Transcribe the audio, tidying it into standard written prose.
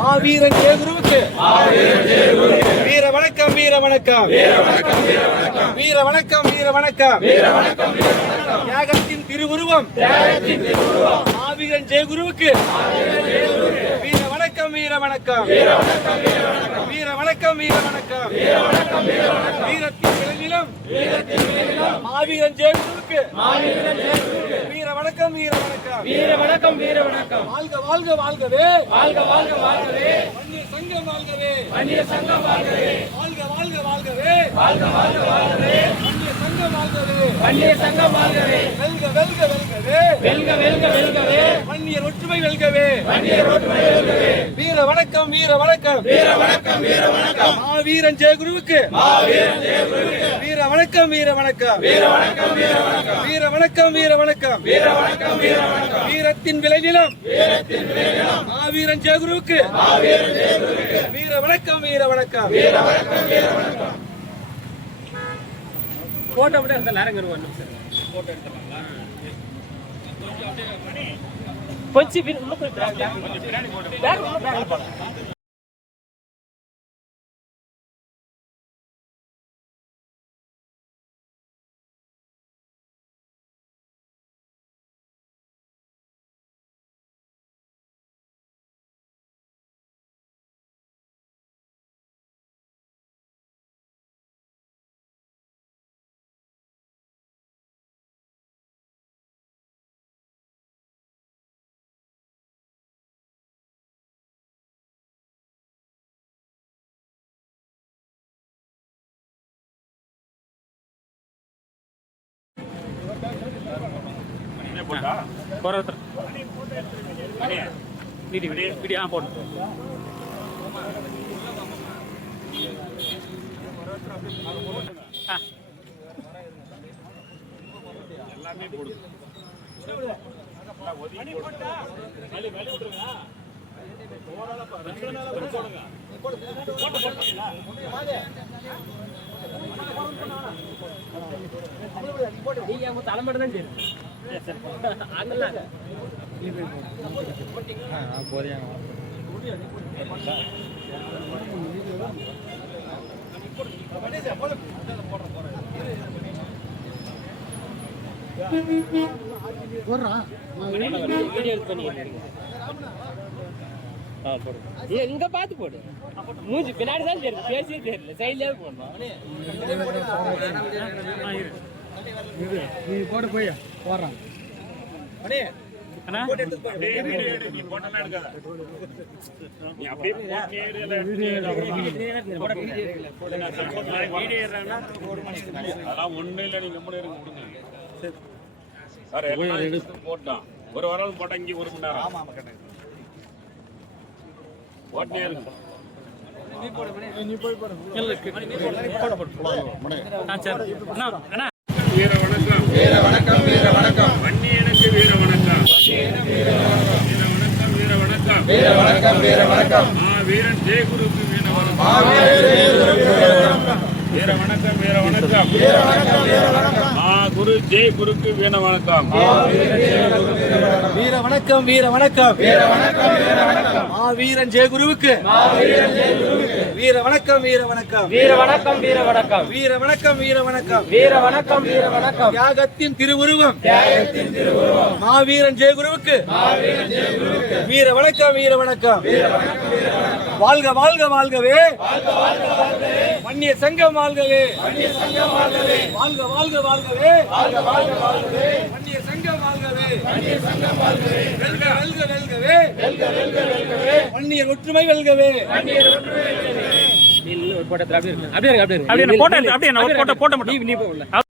மாவீரன் ஜெயகுருவுக்கு வீர வணக்கம், வீர வணக்கம், வீர வணக்கம், வீர வணக்கம். தியாகத்தின் திருவுருவம் மாவீரன் ஜெயகுருவுக்கு வீர வணக்கம், வீர வணக்கம், வீர வணக்கம், வீர வணக்கம். வீரத்தின் விளைநிலம் மாவீரன் ஜெயகுருவுக்கு வீர வணக்கம், வீர வணக்கம், வீர வணக்கம், வீர வணக்கம். வாழ்க வாழ்க வாழ்கவே, வாழ்க வாழ்க வாழ்கவே. வன்னிய சங்கம் வாழ்கவே, வன்னிய சங்கம் வாழ்கவே. வாழ்க வாழ்க வாழ்கவே, வாழ்க வாழ்க வாழ்கவே. வன்னிய சங்கம் வாழ்கவே, வன்னிய சங்கம் வாழ்கவே. வெல்க வெல்க வெல்கவே, வெல்க வெல்க வெல்கவே. வன்னியர் ஒற்றுமை வெல்கவே, வன்னியர் ஒற்றுமை வெல்கவே. வீர வணக்கம், வீர வணக்கம், வீர வணக்கம், வீர வணக்கம். மாவீரன் ஜெயகுருவுக்கு மாவீரன் ஜெயகுருவுக்கு வீர வணக்கம், வீர வணக்கம், வீர வணக்கம், வீர வணக்கம். வீர வணக்கம், வீர வணக்கம், வீர வணக்கம், வீர வணக்கம். வீரத்தின் விளைநிலம் மாவீரன் ஜெயகுருவுக்கு மாவீரன் ஜெயகுருவுக்கு வீர வணக்கம், வீர வணக்கம், வீர வணக்கம், வீர வணக்கம். போட்டோ மட்டும் எடுத்த நேரம் வருவாங்க சார். போட்டோ எடுத்துறாங்களா? கொஞ்சம் பின்னாடி போடு. தலைமட்டம் தான் தெரியும். இங்க பாத்து போடு. மூஞ்சி பின்னாடி தான் தெரியும், பேசியே தெரியல. சைட்லயே போடணும். போட போய் போடுறான். போட்டான் ஒரு வாரம் போட்டா இங்க ஒரு மணி நேரம் போட்டே இருக்கு. வீர வணக்கம், வீர வணக்கம், வீர வணக்கம். வன்னியனுக்கு வீர வணக்கம், வீர வணக்கம், வீர வணக்கம், வீர வணக்கம், வீர வணக்கம். வீரன் ஜெயகுருக்கு வீர வணக்கம், வீர வணக்கம், வீர வணக்கம், வீர வணக்கம், வீர வணக்கம். குரு ஜெயகுருக்கு வீர வணக்கம், வீர வணக்கம், வீர வணக்கம், வீர வணக்கம், வீர வணக்கம். வீரன் ஜெயகுருவுக்கு வீர வணக்கம், வீர வணக்கம், வீர வணக்கம், வீர வணக்கம். வீர வணக்கம், வீர வணக்கம், வீர வணக்கம், வீர வணக்கம். தியாகத்தின் திருவுருவம் மாவீரன் ஜெயகுருவுக்கு வீர வணக்கம், வீர வணக்கம். வாழ்க வாழ்க வாழ்கவே, வன்னிய சங்கம் வாழ்கவே, வாழ்க வாழ்க வாழ்கவே, வன்னிய சங்கம் வாழ்கவே, வெல்க வெல்க வெல்கவே, வன்னியர் ஒற்றுமை வெல்கவே. அப்படியே